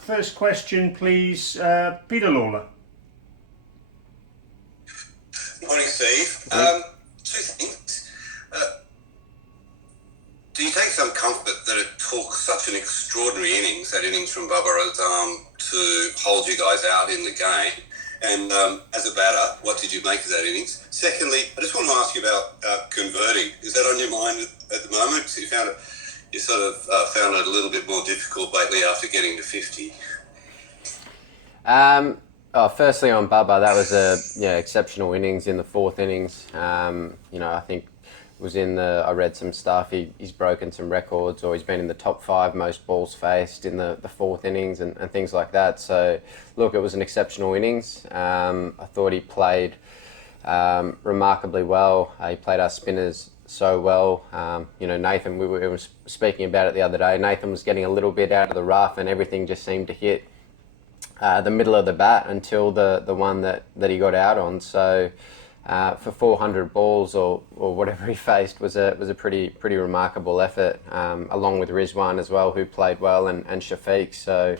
First question, please, Peter Lawler. Morning, Steve. Two things. Do you take some comfort that it took such an extraordinary innings, that innings from Babar Azam, to hold you guys out in the game? And as a batter, what did you make of that innings? Secondly, I just want to ask you about converting. Is that on your mind at the moment? So you sort of found it a little bit more difficult lately after getting to 50. Firstly on Bubba, that was a exceptional innings in the fourth innings. I think I read some stuff. He's broken some records, or he's been in the top 5 most balls faced in the fourth innings and things like that. So, look, it was an exceptional innings. I thought he played remarkably well. He played our spinners so well. Nathan, we were speaking about it the other day. Nathan was getting a little bit out of the rough, and everything just seemed to hit the middle of the bat until the one that he got out on. So for 400 balls or whatever he faced was a pretty remarkable effort, along with Rizwan as well, who played well, and Shafiq. So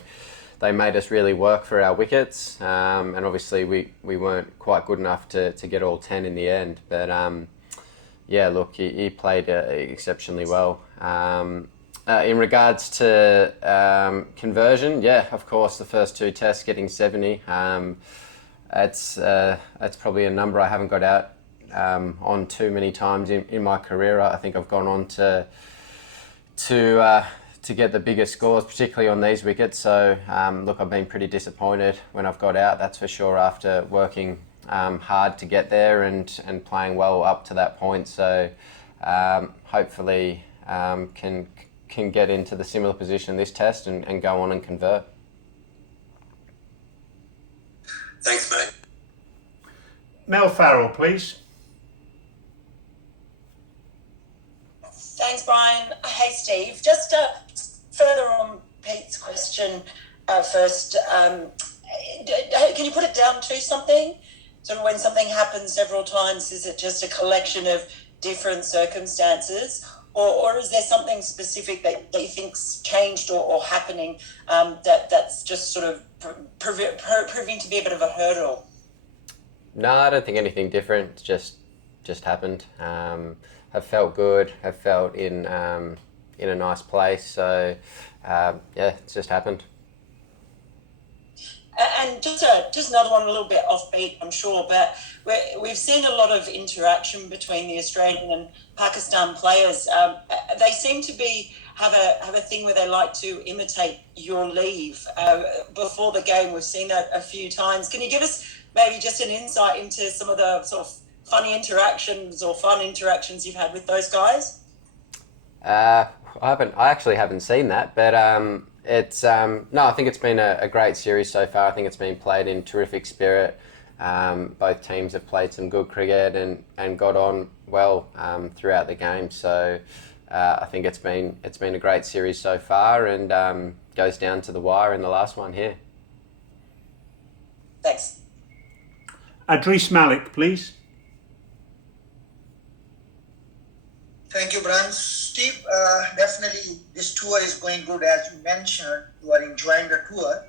they made us really work for our wickets, and obviously we weren't quite good enough to get all 10 in the end. But look, he played exceptionally well. In regards to conversion, of course, the first 2 tests getting 70. That's probably a number I haven't got out on too many times in my career. I think I've gone on to get the biggest scores, particularly on these wickets. So look, I've been pretty disappointed when I've got out, that's for sure, after working hard to get there and playing well up to that point. So hopefully can get into the similar position this test and go on and convert. Thanks, mate. Mel Farrell, please. Thanks, Brian. Hey, Steve. Just further on Pete's question first, can you put it down to something? Sort of when something happens several times, is it just a collection of different circumstances? Or is there something specific that you think's changed or happening that's just sort of proving to be a bit of a hurdle? No, I don't think anything different. Just happened. I've felt good. I've felt in a nice place. So it's just happened. And just another one, a little bit offbeat, I'm sure, but we've seen a lot of interaction between the Australian and Pakistan players. They seem to have a thing where they like to imitate your leave before the game. We've seen that a few times. Can you give us maybe just an insight into some of the sort of funny interactions or fun interactions you've had with those guys? I actually haven't seen that, but I think it's been a great series so far. I think it's been played in terrific spirit. Both teams have played some good cricket and got on well throughout the game. So I think it's been a great series so far, and goes down to the wire in the last one here. Thanks. Adris Malik, please. Thank you, Brian. Steve, definitely this tour is going good. As you mentioned, you are enjoying the tour.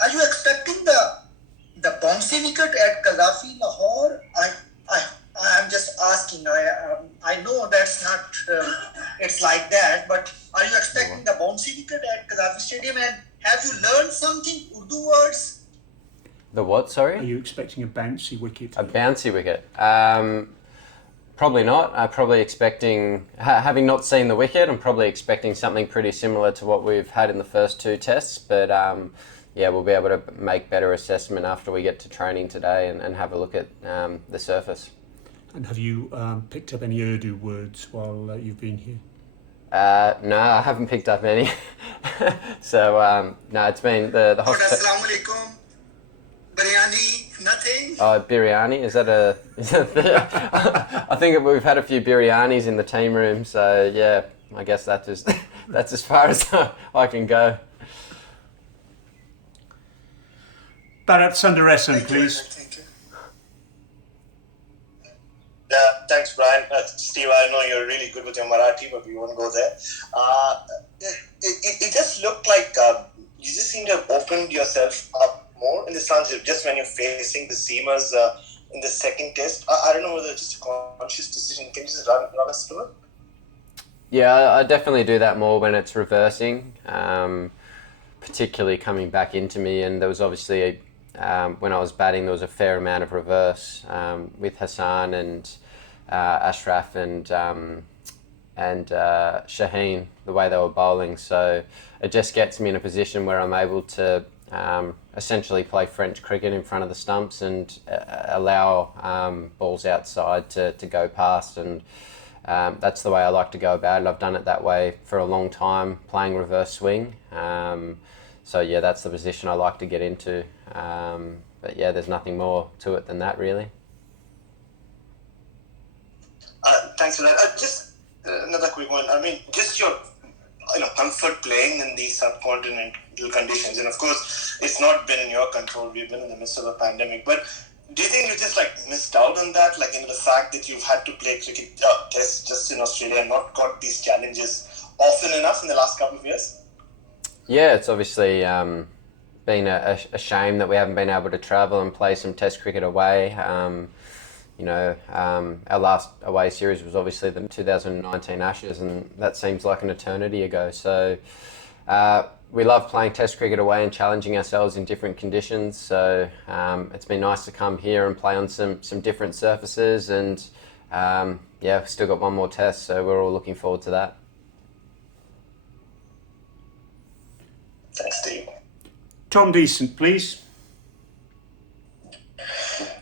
Are you expecting the bouncy wicket at Qaddafi Lahore? I'm just asking. I know that's not it's like that, but are you expecting the bouncy wicket at Qaddafi Stadium? And have you learned something Urdu words? The what? Sorry. Are you expecting a bouncy wicket? A bouncy wicket. Probably not. I'm probably expecting, having not seen the wicket, I'm probably expecting something pretty similar to what we've had in the first 2 tests. But we'll be able to make better assessment after we get to training today and have a look at the surface. And have you picked up any Urdu words while you've been here? No, I haven't picked up any. So, no, it's been the Assalamu alaikum. Biryani, nothing. Biryani, is that I think we've had a few biryanis in the team room, so yeah, I guess that's as far as I can go. Bharat Sundaresan, please. Thank you. Yeah, thanks, Brian. Steve, I know you're really good with your Marathi, but we won't go there. It just looked like you just seem to have opened yourself up more in the sense of just when you're facing the seamers in the second test. I don't know whether it's just a conscious decision. Can you just run us through it? Yeah, I definitely do that more when it's reversing, particularly coming back into me. And there was obviously, when I was batting, there was a fair amount of reverse with Hassan and Ashraf and Shaheen, the way they were bowling. So it just gets me in a position where I'm able to essentially play French cricket in front of the stumps and allow balls outside to go past. And that's the way I like to go about it. I've done it that way for a long time, playing reverse swing. So yeah, that's the position I like to get into. But yeah, there's nothing more to it than that, really. Thanks for that. Just another quick one. I mean, just your comfort playing in these subcontinental conditions, and of course, it's not been in your control. We've been in the midst of a pandemic, but do you think you just missed out on that, the fact that you've had to play cricket tests just in Australia and not got these challenges often enough in the last couple of years? Yeah, it's obviously been a shame that we haven't been able to travel and play some Test cricket away. Our last away series was obviously the 2019 Ashes, and that seems like an eternity ago. So we love playing Test cricket away and challenging ourselves in different conditions. So it's been nice to come here and play on some different surfaces. And we've still got one more test, so we're all looking forward to that. Thanks, Steve. Tom Decent, please.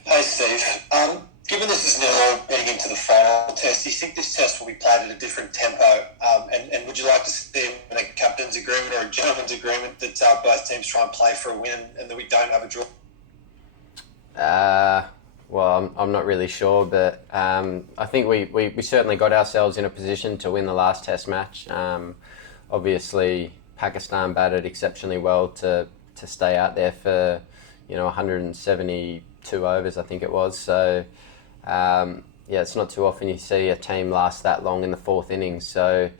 Hey, Steve. Given this is now heading into the final test, do you think this test will be played at a different tempo? And would you like to see a captain's agreement or a gentleman's agreement that both teams try and play for a win and that we don't have a draw? Well, I'm not really sure, but I think we certainly got ourselves in a position to win the last test match. Obviously, Pakistan batted exceptionally well to stay out there for 172 overs, I think it was. So it's not too often you see a team last that long in the fourth innings. So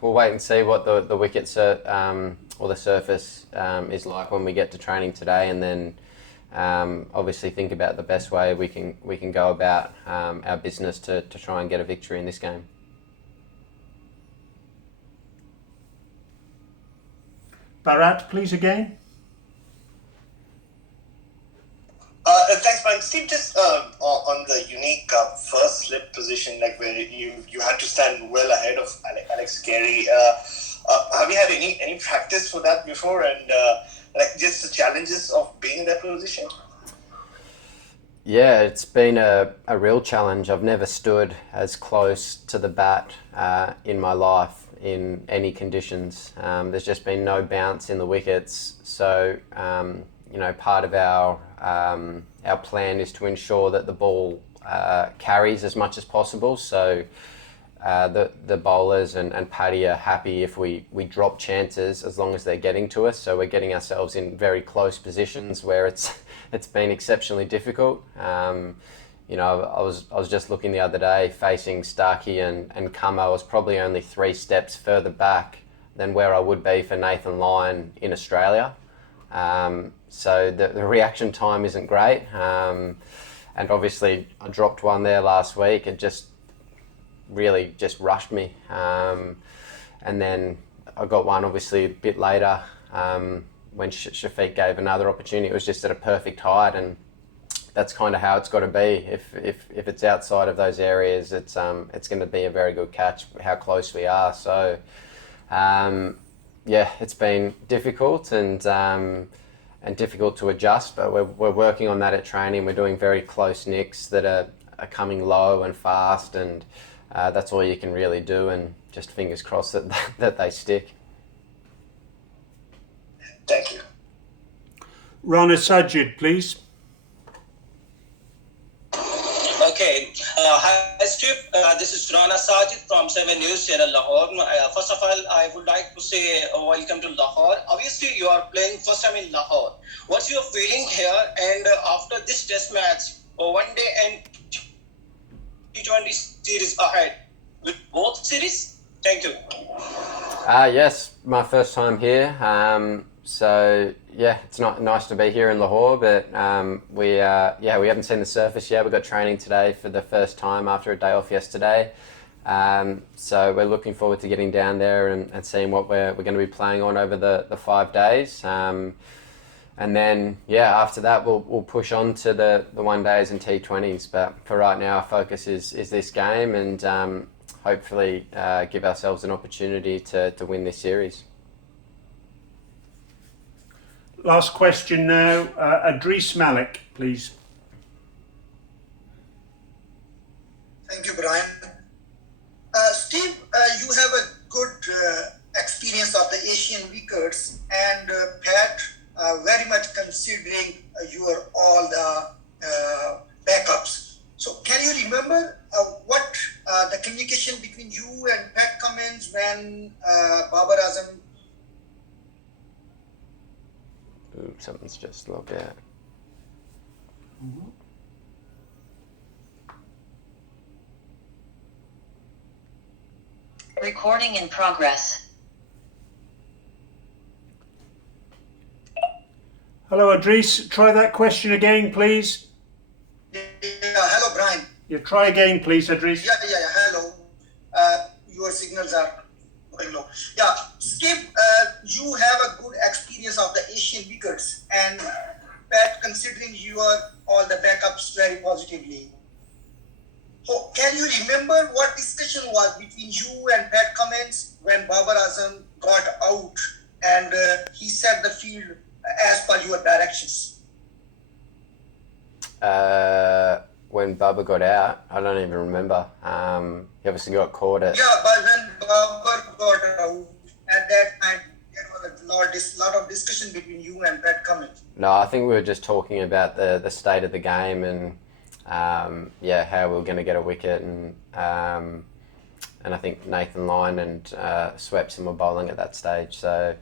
we'll wait and see what the wickets or the surface is like when we get to training today, and then obviously think about the best way we can go about our business to try and get a victory in this game. Bharat, please, again. Thanks, Brian. Steve, just on the unique first slip position, where you had to stand well ahead of Alex Carey. Have you had any practice for that before, and just the challenges of being in that position? Yeah, it's been a real challenge. I've never stood as close to the bat in my life in any conditions. There's just been no bounce in the wickets, so part of our plan is to ensure that the ball carries as much as possible. So the bowlers and Paddy are happy if we drop chances as long as they're getting to us. So we're getting ourselves in very close positions where it's been exceptionally difficult. I was just looking the other day, facing Starkey and Cummo. I was probably only 3 steps further back than where I would be for Nathan Lyon in Australia. So the reaction time isn't great. And obviously I dropped one there last week. It just really just rushed me. And then I got one obviously a bit later when Shafiq gave another opportunity. It was just at a perfect height, and that's kind of how it's got to be. If it's outside of those areas, it's going to be a very good catch, how close we are. So it's been difficult and difficult to adjust, but we're working on that at training. We're doing very close nicks that are coming low and fast, and that's all you can really do, and just fingers crossed that they stick. Thank you. Rana Sajid, please. Okay. Hi, Steve. This is Rana Sajid from 7 News Channel, Lahore. First of all, I would like to say welcome to Lahore. Obviously, you are playing first time in Lahore. What's your feeling here? And after this test match, one day and T20 series ahead with both series? Thank you. Yes, my first time here. So yeah, it's not nice to be here in Lahore, but we haven't seen the surface yet. We got training today for the first time after a day off yesterday. So we're looking forward to getting down there and seeing what we're going to be playing on over the 5 days. And then after that we'll push on to the 1 days and T20s. But for right now, our focus is this game and hopefully give ourselves an opportunity to win this series. Last question now. Adris Malik, please. Thank you, Brian. Steve, you have a good experience of the Asian wickets, and Pat, very much considering your all the backups. So, can you remember what the communication between you and Pat Cummins when Babar Azam? Ooh, something's just logged out. Recording in progress. Hello, Adris. Try that question again, please. Yeah, hello, Brian. Yeah, try again, please, Adris. Yeah, hello. Your signals are going low. Yeah, Steve, you have a good experience of the Asian wickets, and Pat, considering you are all the backups very positively. So, can you remember what discussion was between you and Pat Cummins when Babar Azam got out and he set the field as per your directions? When Bubba got out, I don't even remember. He obviously got caught at... Yeah, but when Babar got out, at that time, there was a lot of discussion between you and Pat Cummins. No, I think we were just talking about the state of the game and how we were going to get a wicket, and I think Nathan Lyon and Swepson were bowling at that stage. So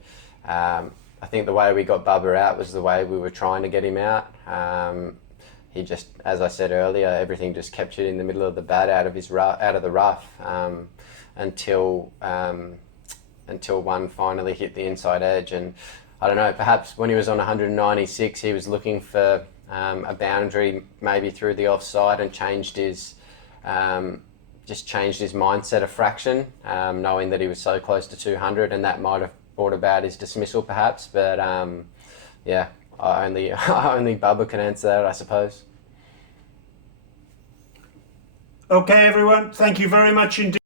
I think the way we got Bubba out was the way we were trying to get him out. He just, as I said earlier, everything just kept it in the middle of the bat, out of the rough, until one finally hit the inside edge. And I don't know, perhaps when he was on 196, he was looking for a boundary maybe through the offside and changed his mindset a fraction, knowing that he was so close to 200, and that might have brought about his dismissal perhaps. But only Bubba can answer that, I suppose. Okay, everyone. Thank you very much indeed.